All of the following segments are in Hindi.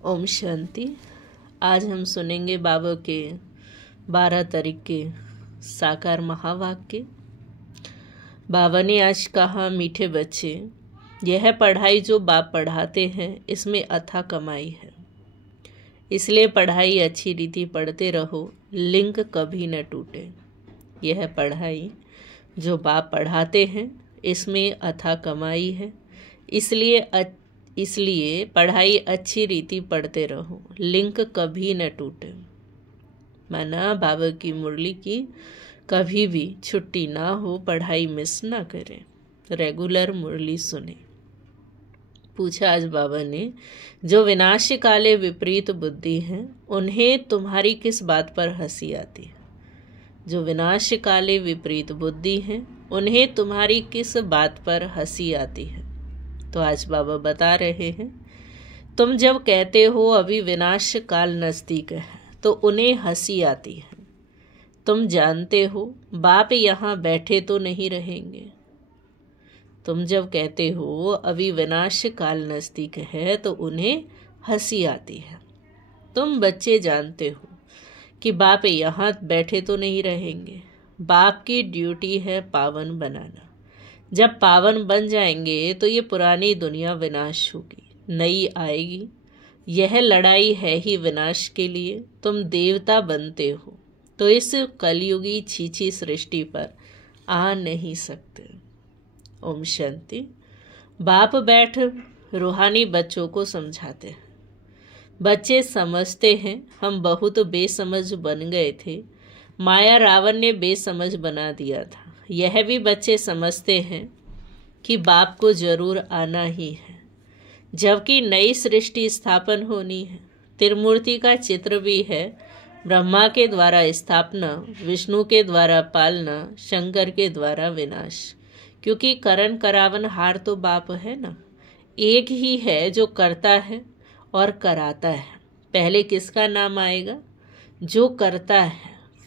ओम शांति। आज हम सुनेंगे बाबा के 12 तारीख के साकार महावाक्य। बाबा ने आज कहा, मीठे बच्चे, यह पढ़ाई जो बाप पढ़ाते हैं इसमें अथाह कमाई है, इसलिए पढ़ाई अच्छी रीति पढ़ते रहो, लिंक कभी न टूटे। यह पढ़ाई जो बाप पढ़ाते हैं इसमें अथाह कमाई है, इसलिए पढ़ाई अच्छी रीति पढ़ते रहो, लिंक कभी न टूटे। माना बाबा की मुरली की कभी भी छुट्टी ना हो, पढ़ाई मिस ना करें, रेगुलर मुरली सुने। पूछा आज बाबा ने, जो विनाशकाले विपरीत बुद्धि हैं उन्हें तुम्हारी किस बात पर हंसी आती है? जो विनाशकाले विपरीत बुद्धि हैं उन्हें तुम्हारी किस बात पर हंसी आती है? तो आज बाबा बता रहे हैं, तुम जब कहते हो अभी विनाश काल नज़दीक है तो उन्हें हंसी आती है। तुम जानते हो बाप यहाँ बैठे तो नहीं रहेंगे। तुम जब कहते हो अभी विनाश काल नज़दीक है तो उन्हें हंसी आती है। तुम बच्चे जानते हो कि बाप यहाँ बैठे तो नहीं रहेंगे। बाप की ड्यूटी है पावन बनाना। जब पावन बन जाएंगे तो ये पुरानी दुनिया विनाश होगी, नई आएगी। यह लड़ाई है ही विनाश के लिए। तुम देवता बनते हो तो इस कलयुगी छीछी सृष्टि पर आ नहीं सकते। ओम शांति। बाप बैठ रूहानी बच्चों को समझाते हैं। बच्चे समझते हैं हम बहुत बेसमझ बन गए थे, माया रावण ने बेसमझ बना दिया था। यह भी बच्चे समझते हैं कि बाप को जरूर आना ही है, जबकि नई सृष्टि स्थापन होनी है। त्रिमूर्ति का चित्र भी है, ब्रह्मा के द्वारा स्थापना, विष्णु के द्वारा पालना, शंकर के द्वारा विनाश। क्योंकि करण करावन हार तो बाप है ना, एक ही है जो करता है और कराता है। पहले किसका नाम आएगा? जो करता है,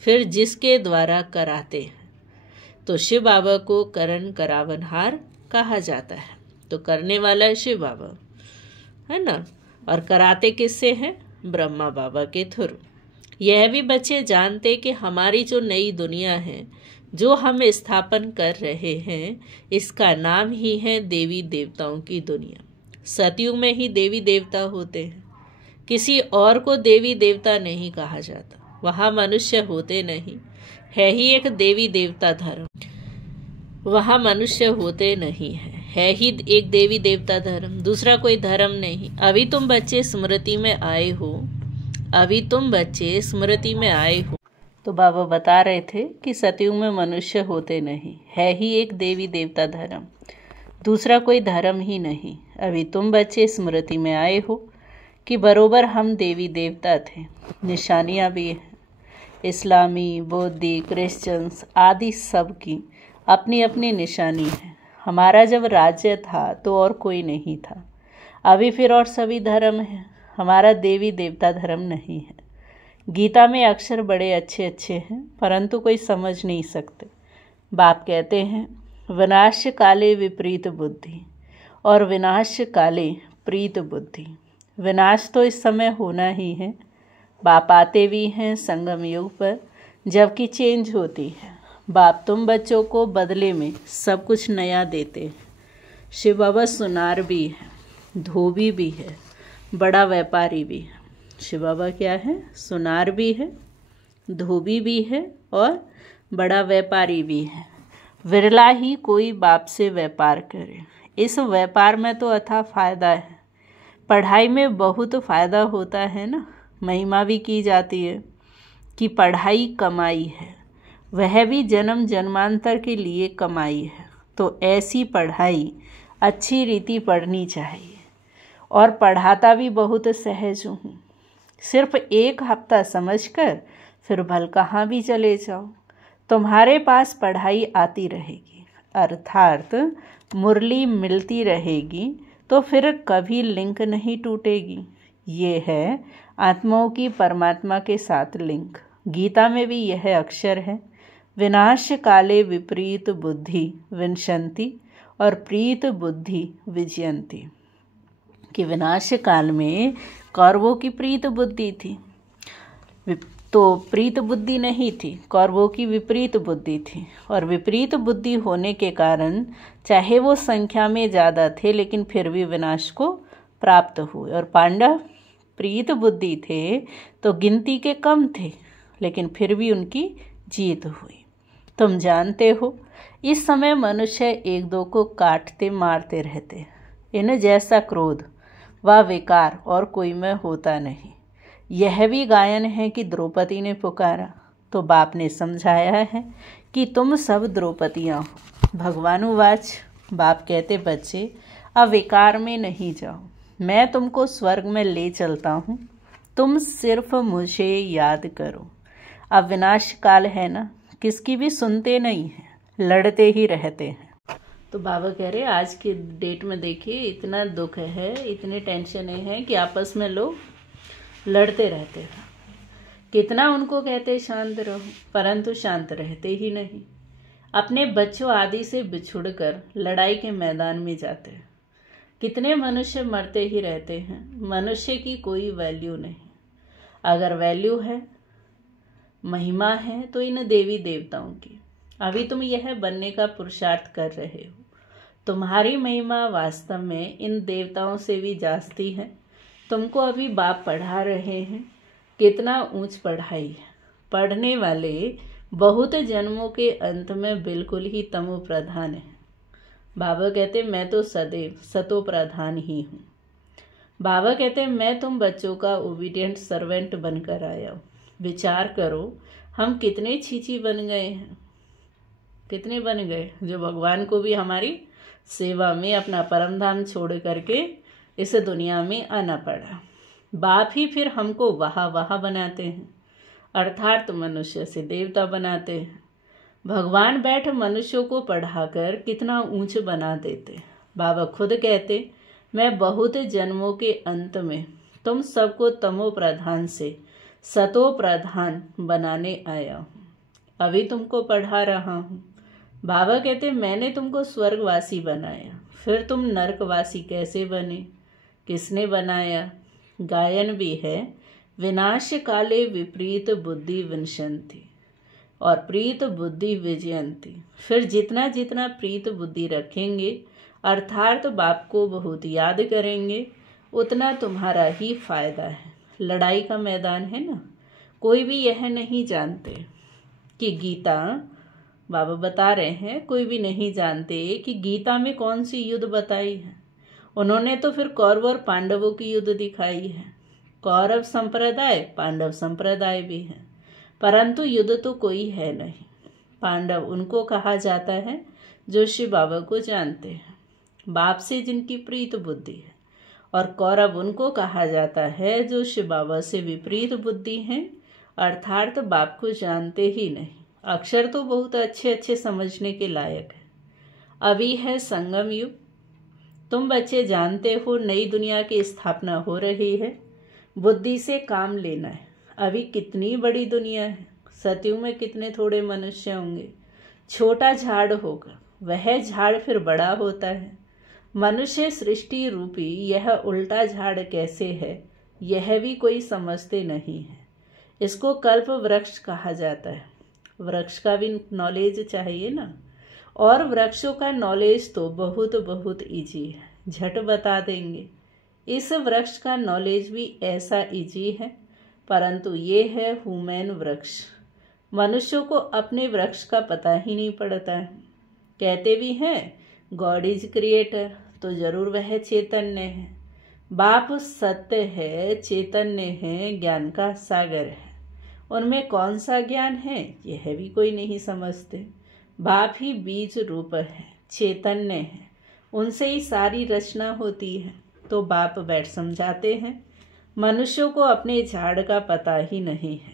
फिर जिसके द्वारा कराते हैं। तो शिव बाबा को करण करावनहार कहा जाता है। तो करने वाला शिव बाबा है ना, और कराते किससे हैं? ब्रह्मा बाबा के थ्रू। यह भी बच्चे जानते कि हमारी जो नई दुनिया है, जो हम स्थापन कर रहे हैं, इसका नाम ही है देवी देवताओं की दुनिया। सतयुग में ही देवी देवता होते हैं, किसी और को देवी देवता नहीं कहा जाता। वहाँ मनुष्य होते नहीं, है ही एक देवी देवता धर्म। वहाँ मनुष्य होते नहीं है ही एक देवी देवता धर्म, दूसरा कोई धर्म नहीं। अभी तुम बच्चे स्मृति में आए हो, तो बाबा बता रहे थे कि सतयुग में मनुष्य होते नहीं, है ही एक देवी देवता धर्म, दूसरा कोई धर्म ही नहीं। अभी तुम बच्चे स्मृति में आए हो कि बरोबर हम देवी देवता थे। निशानियाँ भी हैं, इस्लामी, बौद्धी, क्रिश्चियंस आदि सब की अपनी अपनी निशानी है। हमारा जब राज्य था तो और कोई नहीं था, अभी फिर और सभी धर्म हैं, हमारा देवी देवता धर्म नहीं है। गीता में अक्षर बड़े अच्छे अच्छे हैं, परंतु कोई समझ नहीं सकते। बाप कहते हैं, विनाश काले विपरीत बुद्धि और विनाश काले प्रीत बुद्धि। विनाश तो इस समय होना ही है। बाप आते भी हैं संगम युग पर, जबकि चेंज होती है। बाप तुम बच्चों को बदले में सब कुछ नया देते हैं। शिव बाबा सुनार भी है, धोबी भी है, बड़ा व्यापारी भी है। शिव बाबा क्या है? सुनार भी है, धोबी भी है और बड़ा व्यापारी भी है। विरला ही कोई बाप से व्यापार करे। इस व्यापार में तो अथाह फायदा है। पढ़ाई में बहुत फ़ायदा होता है ना, महिमा भी की जाती है कि पढ़ाई कमाई है, वह भी जन्म जन्मांतर के लिए कमाई है। तो ऐसी पढ़ाई अच्छी रीति पढ़नी चाहिए। और पढ़ाता भी बहुत सहज हूँ, सिर्फ एक हफ्ता समझकर फिर भल कहाँ भी चले जाओ, तुम्हारे पास पढ़ाई आती रहेगी, अर्थात मुरली मिलती रहेगी, तो फिर कभी लिंक नहीं टूटेगी। ये है आत्माओं की परमात्मा के साथ लिंक। गीता में भी यह अक्षर है, विनाश काले विपरीत बुद्धि विनशंति और प्रीत बुद्धि विजयंती। कि विनाश काल में कौरवों की प्रीत बुद्धि थी, तो प्रीत बुद्धि नहीं थी, कौरवों की विपरीत बुद्धि थी। और विपरीत बुद्धि होने के कारण चाहे वो संख्या में ज़्यादा थे लेकिन फिर भी विनाश को प्राप्त हुए। और पांडव प्रीत बुद्धि थे तो गिनती के कम थे लेकिन फिर भी उनकी जीत हुई। तुम जानते हो इस समय मनुष्य एक दो को काटते मारते रहते। इन जैसा क्रोध व विकार और कोई में होता नहीं। यह भी गायन है कि द्रौपदी ने पुकारा तो बाप ने समझाया है कि तुम सब द्रौपदियाँ हो। भगवानुवाच, बाप कहते बच्चे अब विकार में नहीं जाओ, मैं तुमको स्वर्ग में ले चलता हूँ, तुम सिर्फ मुझे याद करो। अब विनाश काल है ना, किसकी भी सुनते नहीं हैं, लड़ते ही रहते हैं। तो बाबा कह रहे आज के डेट में देखिए इतना दुख है, इतने टेंशन हैं कि आपस में लोग लड़ते रहते हैं। कितना उनको कहते शांत रहो, परंतु शांत रहते ही नहीं। अपने बच्चों आदि से बिछुड़कर लड़ाई के मैदान में जाते हैं। कितने मनुष्य मरते ही रहते हैं। मनुष्य की कोई वैल्यू नहीं। अगर वैल्यू है, महिमा है तो इन देवी देवताओं की। अभी तुम यह बनने का पुरुषार्थ कर रहे हो। तुम्हारी महिमा वास्तव में इन देवताओं से भी जास्ती है। तुमको अभी बाप पढ़ा रहे हैं, कितना ऊंच पढ़ाई है। पढ़ने वाले बहुत जन्मों के अंत में बिल्कुल ही तमो प्रधान है। बाबा कहते मैं तो सदैव सतो प्रधान ही हूँ। बाबा कहते मैं तुम बच्चों का ओबीडियंट सर्वेंट बनकर आया हूँ। विचार करो हम कितने छीची बन गए हैं, कितने बन गए जो भगवान को भी हमारी सेवा में अपना परम धाम छोड़ करके इस दुनिया में आना पड़ा। बाप ही फिर हमको वहाँ वहाँ बनाते हैं, अर्थात मनुष्य से देवता बनाते हैं। भगवान बैठ मनुष्यों को पढ़ाकर कितना ऊंच बना देते। बाबा खुद कहते मैं बहुत जन्मों के अंत में तुम सबको तमो प्रधान से सतो प्रधान बनाने आया हूँ। अभी तुमको पढ़ा रहा हूँ। बाबा कहते मैंने तुमको स्वर्गवासी बनाया, फिर तुम नरकवासी कैसे बने, किसने बनाया। गायन भी है विनाश काले विपरीत बुद्धि विनशंति और प्रीत बुद्धि विजयंती। फिर जितना जितना प्रीत बुद्धि रखेंगे अर्थात बाप को बहुत याद करेंगे उतना तुम्हारा ही फायदा है। लड़ाई का मैदान है ना। कोई भी यह नहीं जानते कि गीता, बाबा बता रहे हैं, कोई भी नहीं जानते कि गीता में कौन सी युद्ध बताई है। उन्होंने तो फिर कौरव और पांडवों की युद्ध दिखाई है। कौरव संप्रदाय, पांडव संप्रदाय भी है, परंतु युद्ध तो कोई है नहीं। पांडव उनको कहा जाता है जो शिव बाबा को जानते हैं, बाप से जिनकी प्रीत बुद्धि है, और कौरव उनको कहा जाता है जो शिव बाबा से विपरीत बुद्धि है, अर्थात बाप को जानते ही नहीं। अक्षर तो बहुत अच्छे अच्छे समझने के लायक है। अभी है संगम युग। तुम बच्चे जानते हो नई दुनिया की स्थापना हो रही है। बुद्धि से काम लेना है। अभी कितनी बड़ी दुनिया है। सतयुग में कितने थोड़े मनुष्य होंगे। छोटा झाड़ होगा, वह झाड़ फिर बड़ा होता है। मनुष्य सृष्टि रूपी यह उल्टा झाड़ कैसे है, यह भी कोई समझते नहीं है। इसको कल्प वृक्ष कहा जाता है। वृक्ष का भी नॉलेज चाहिए ना, और वृक्षों का नॉलेज तो बहुत बहुत इजी है, झट बता देंगे। इस वृक्ष का नॉलेज भी ऐसा इजी है, परंतु ये है ह्यूमन वृक्ष। मनुष्यों को अपने वृक्ष का पता ही नहीं पड़ता है। कहते भी हैं गॉड इज क्रिएटर, तो जरूर वह चैतन्य है। बाप सत्य है, चैतन्य है, ज्ञान का सागर है। उनमें कौन सा ज्ञान है यह भी कोई नहीं समझते। बाप ही बीज रूप है, चैतन्य है, उनसे ही सारी रचना होती है। तो बाप बैठ समझाते हैं। मनुष्यों को अपने झाड़ का पता ही नहीं है,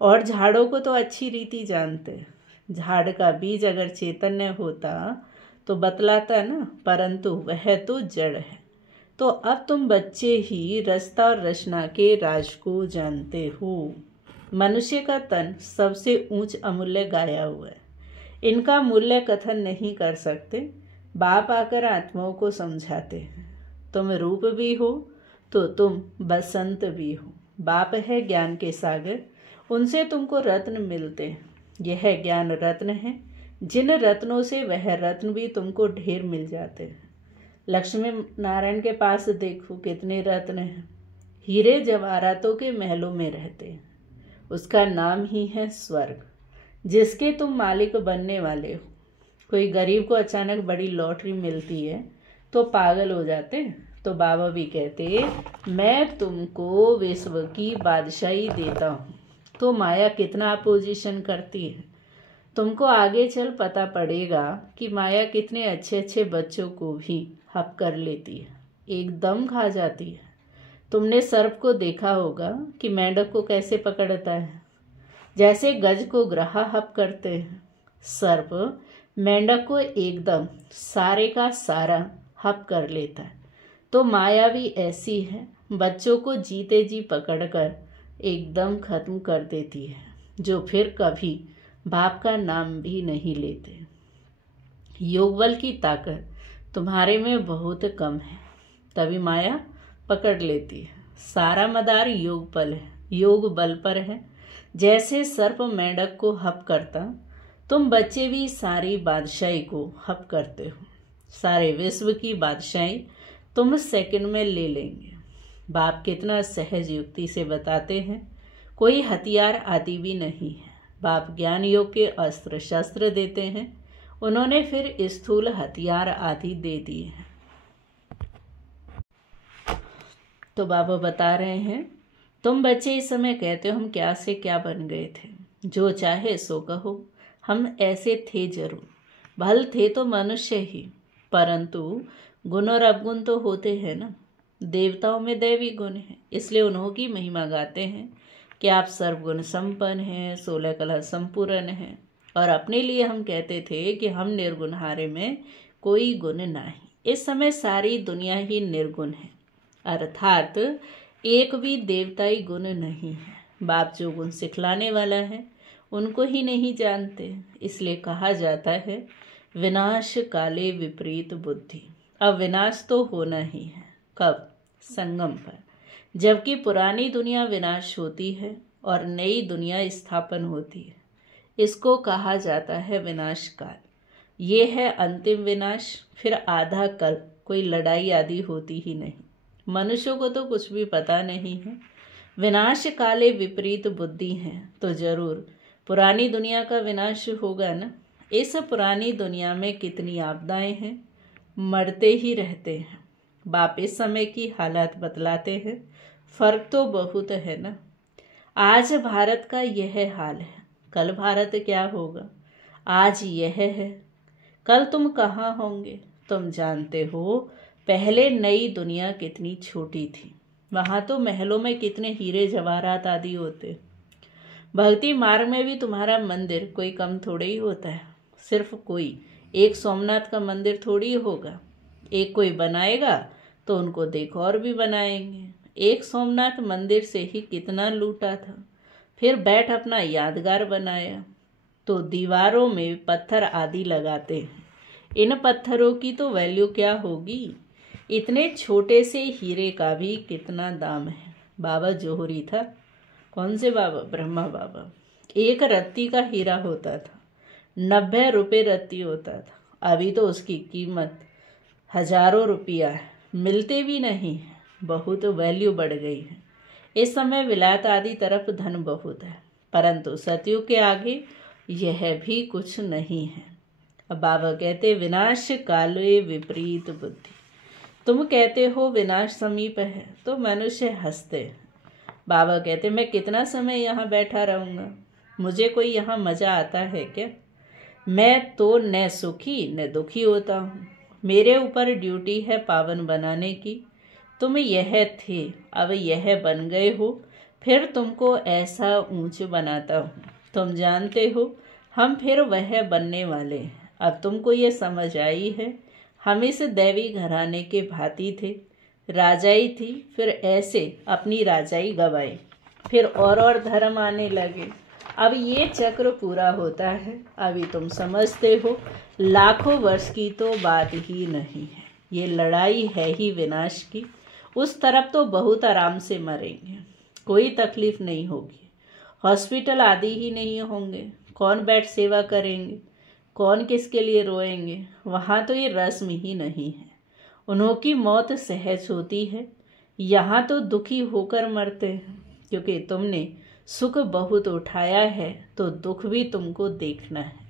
और झाड़ों को तो अच्छी रीति जानते हैं। झाड़ का बीज अगर चैतन्य होता तो बतलाता ना, परंतु वह तो जड़ है। तो अब तुम बच्चे ही रस्ता और रचना के राज को जानते हो। मनुष्य का तन सबसे ऊंच अमूल्य गाया हुआ है। इनका मूल्य कथन नहीं कर सकते। बाप आकर आत्माओं को समझाते हैं। तुम रूप भी हो तो तुम बसंत भी हो। बाप है ज्ञान के सागर, उनसे तुमको रत्न मिलते हैं। यह ज्ञान रत्न है, जिन रत्नों से वह रत्न भी तुमको ढेर मिल जाते हैं। लक्ष्मी नारायण के पास देखो कितने रत्न हैं। हीरे जवाहरातों के महलों में रहते हैं। उसका नाम ही है स्वर्ग, जिसके तुम मालिक बनने वाले हो। कोई गरीब को अचानक बड़ी लॉटरी मिलती है तो पागल हो जाते हैं। तो बाबा भी कहते, मैं तुमको विश्व की बादशाही देता हूँ। तो माया कितना अपोजिशन करती है। तुमको आगे चल पता पड़ेगा कि माया कितने अच्छे अच्छे बच्चों को भी हप कर लेती है, एकदम खा जाती है। तुमने सर्प को देखा होगा कि मेंढक को कैसे पकड़ता है। जैसे गज को ग्राह हप करते हैं, सर्प मेंढक को एकदम सारे का सारा हप कर लेता है। तो माया भी ऐसी है, बच्चों को जीते जी पकड़कर एकदम खत्म कर देती है, जो फिर कभी बाप का नाम भी नहीं लेते। योग बल की ताकत तुम्हारे में बहुत कम है, तभी माया पकड़ लेती है। सारा मदार योग बल पर है। जैसे सर्प मेंढक को हप करता, तुम बच्चे भी सारी बादशाही को हप करते हो। सारे विश्व की बादशाही तुम सेकंड में ले लेंगे। बाप कितना सहज युक्ति से बताते हैं, कोई हथियार आदि भी नहीं है। बाप ज्ञान योग के अस्त्र शस्त्र देते हैं, उन्होंने फिर स्थूल हथियार आदि दे दिए हैं। तो बाबा बता रहे हैं, तुम बच्चे इस समय कहते हो हम क्या से क्या बन गए थे। जो चाहे सो कहो, हम ऐसे थे जरूर, भल थे तो मनुष्य ही, परंतु गुण और अवगुण तो होते हैं ना। देवताओं में दैवी गुण है, इसलिए उन्हों की महिमा गाते हैं कि आप सर्वगुण संपन्न हैं, 16 कला संपूर्ण हैं। और अपने लिए हम कहते थे कि हम निर्गुणहारे में कोई गुण नहीं। इस समय सारी दुनिया ही निर्गुण है, अर्थात एक भी देवताई गुण नहीं है। बाप जो गुण सिखलाने वाला है उनको ही नहीं जानते, इसलिए कहा जाता है विनाश काले विपरीत बुद्धि। अब विनाश तो होना ही है, कब? संगम पर, जबकि पुरानी दुनिया विनाश होती है और नई दुनिया स्थापन होती है। इसको कहा जाता है विनाश काल। ये है अंतिम विनाश, फिर आधा कल कोई लड़ाई आदि होती ही नहीं। मनुष्यों को तो कुछ भी पता नहीं है। विनाश काले विपरीत बुद्धि है, तो जरूर पुरानी दुनिया का विनाश होगा ना। इस पुरानी दुनिया में कितनी आपदाएं हैं, मरते ही रहते हैं। बाप इस समय की हालत बतलाते हैं, फर्क तो बहुत है ना। आज भारत का यह हाल है, कल भारत क्या होगा। आज यह है, कल तुम कहाँ होंगे तुम जानते हो। पहले नई दुनिया कितनी छोटी थी, वहाँ तो महलों में कितने हीरे जवाहरात आदि होते। भक्ति मार्ग में भी तुम्हारा मंदिर कोई कम थोड़े ही होता है। सिर्फ कोई एक सोमनाथ का मंदिर थोड़ी होगा। एक कोई बनाएगा तो उनको देखो और भी बनाएंगे। एक सोमनाथ मंदिर से ही कितना लूटा था, फिर बैठ अपना यादगार बनाया। तो दीवारों में पत्थर आदि लगाते हैं, इन पत्थरों की तो वैल्यू क्या होगी। इतने छोटे से हीरे का भी कितना दाम है। बाबा जोहरी था, कौन से बाबा? ब्रह्मा बाबा। एक रत्ती का हीरा होता था, 90 रुपये रत्ती होता था। अभी तो उसकी कीमत हजारों रुपया है, मिलते भी नहीं, बहुत वैल्यू बढ़ गई है। इस समय विलायत आदि तरफ धन बहुत है, परंतु सतयुग के आगे यह भी कुछ नहीं है। अब बाबा कहते विनाश काले विपरीत बुद्धि। तुम कहते हो विनाश समीप है, तो मनुष्य हंसते। बाबा कहते मैं कितना समय यहाँ बैठा रहूँगा, मुझे कोई यहाँ मज़ा आता है क्या? मैं तो न सुखी न दुखी होता हूँ। मेरे ऊपर ड्यूटी है पावन बनाने की। तुम यह थे, अब यह बन गए हो, फिर तुमको ऐसा ऊंच बनाता हूँ। तुम जानते हो हम फिर वह बनने वाले हैं। अब तुमको ये समझ आई है, हम इस दैवी घराने के भांति थे। राजाई थी, फिर ऐसे अपनी राजाई गवाई, फिर और धर्म आने लगे। अब ये चक्र पूरा होता है। अभी तुम समझते हो लाखों वर्ष की तो बात ही नहीं है, ये लड़ाई है ही विनाश की। उस तरफ तो बहुत आराम से मरेंगे, कोई तकलीफ नहीं होगी, हॉस्पिटल आदि ही नहीं होंगे, कौन बेड सेवा करेंगे, कौन किसके लिए रोएंगे। वहाँ तो ये रस्म ही नहीं है, उन्हों की मौत सहज होती है। यहाँ तो दुखी होकर मरते हैं, क्योंकि तुमने सुख बहुत उठाया है तो दुख भी तुमको देखना है।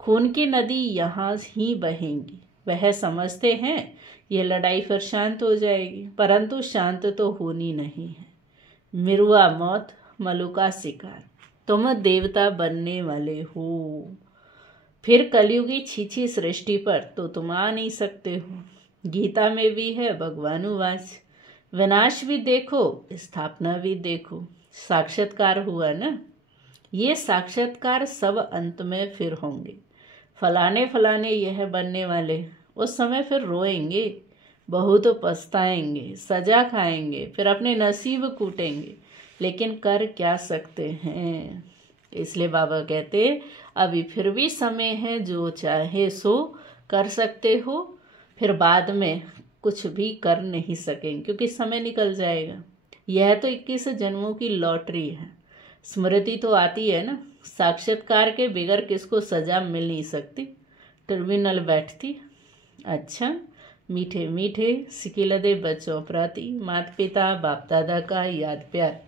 खून की नदी यहाँ ही बहेंगी। वह समझते हैं ये लड़ाई फिर शांत हो जाएगी, परंतु शांत तो होनी नहीं है। मिरुआ मौत, मलुका शिकार, तुम देवता बनने वाले हो। फिर कलयुगी छीछी सृष्टि पर तो तुम आ नहीं सकते हो। गीता में भी है भगवानुवाच, विनाश भी देखो स्थापना भी देखो। साक्षात्कार हुआ ना, ये साक्षात्कार सब अंत में फिर होंगे। फलाने फलाने यह बनने वाले उस समय फिर रोएंगे, बहुत पछताएंगे, सजा खाएंगे, फिर अपने नसीब कूटेंगे, लेकिन कर क्या सकते हैं। इसलिए बाबा कहते अभी फिर भी समय है, जो चाहे सो कर सकते हो। फिर बाद में कुछ भी कर नहीं सकेंगे, क्योंकि समय निकल जाएगा। यह तो 21 जन्मों की लॉटरी है। स्मृति तो आती है ना, साक्षात्कार के बगैर किसको सजा मिल नहीं सकती। ट्रिब्यूनल बैठती। अच्छा, मीठे मीठे सिकिलदे बच्चों प्रति माता पिता बाप दादा का याद प्यार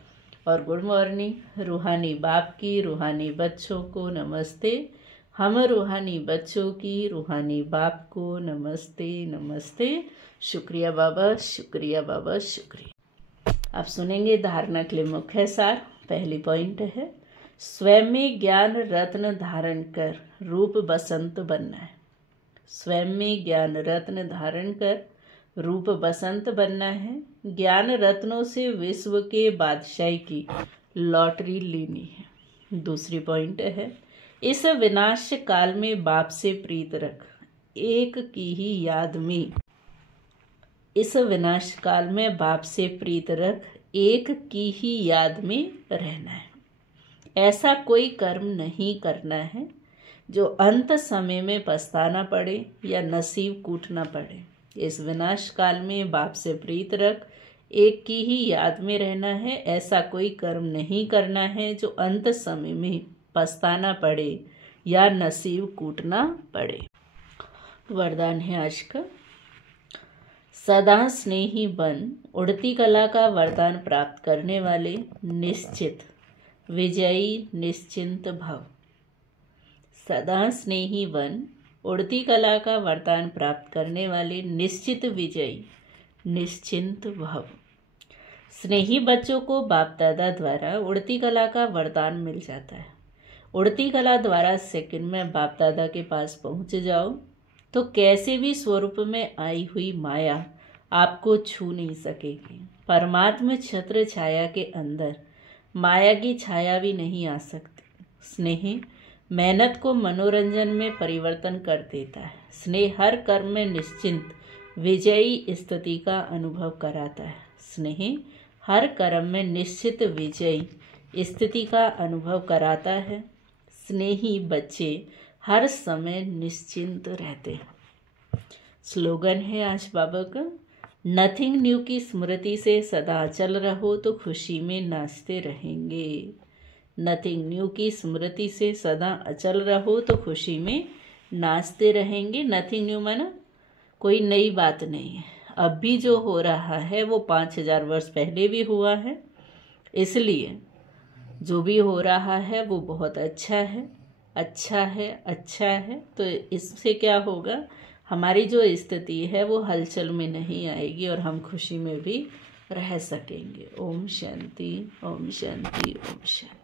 और गुड मॉर्निंग। रूहानी बाप की रूहानी बच्चों को नमस्ते। हम रूहानी बच्चों की रूहानी बाप को नमस्ते नमस्ते। शुक्रिया बाबा, शुक्रिया बाबा, शुक्रिया। अब सुनेंगे धारणा के लिए मुख्य सार। पहली पॉइंट है, स्वयं में ज्ञान रत्न धारण कर रूप बसंत बनना है। स्वयं में ज्ञान रत्न धारण कर रूप बसंत बनना है। ज्ञान रत्नों से विश्व के बादशाही की लॉटरी लेनी है। दूसरी पॉइंट है, इस विनाश काल में बाप से प्रीत रख, एक की ही याद में। इस विनाश काल में बाप से प्रीत रख, एक की ही याद में रहना है। ऐसा कोई कर्म नहीं करना है जो अंत समय में पछताना पड़े या नसीब कूटना पड़े। इस विनाश काल में बाप से प्रीत रख, एक की ही याद में रहना है। ऐसा कोई कर्म नहीं करना है जो अंत समय में पछताना पड़े या नसीब कूटना पड़े। वरदान है आज का, सदा स्नेही बन, उड़ती कला का वरदान प्राप्त करने वाले निश्चित विजयी निश्चिंत भव। सदा स्नेही बन, उड़ती कला का वरदान प्राप्त करने वाले निश्चित विजयी निश्चिंत भव। स्नेही बच्चों को बाप दादा द्वारा उड़ती कला का वरदान मिल जाता है। उड़ती कला द्वारा सेकंड में बाप दादा के पास पहुंच जाओ तो कैसे भी स्वरूप में आई हुई माया आपको छू नहीं सकेगी। परमात्मा छत्र छाया के अंदर माया की छाया भी नहीं आ सकती। स्नेह मेहनत को मनोरंजन में परिवर्तन कर देता है। स्नेह हर कर्म में निश्चिंत विजयी स्थिति का अनुभव कराता है। स्नेह हर कर्म में निश्चित विजयी स्थिति का अनुभव कराता है। स्नेही बच्चे हर समय निश्चिंत रहते हैं। स्लोगन है आज बाबा का, नथिंग न्यू की स्मृति से सदा अचल रहो तो खुशी में नाचते रहेंगे। नथिंग न्यू की स्मृति से सदा अचल रहो तो खुशी में नाचते रहेंगे। नथिंग न्यू माना कोई नई बात नहीं है। अब भी जो हो रहा है वो 5000 वर्ष पहले भी हुआ है, इसलिए जो भी हो रहा है वो बहुत अच्छा है, अच्छा है, अच्छा है। तो इससे क्या होगा, हमारी जो स्थिति है वो हलचल में नहीं आएगी और हम खुशी में भी रह सकेंगे। ओम शांति, ओम शांति, ओम शांति।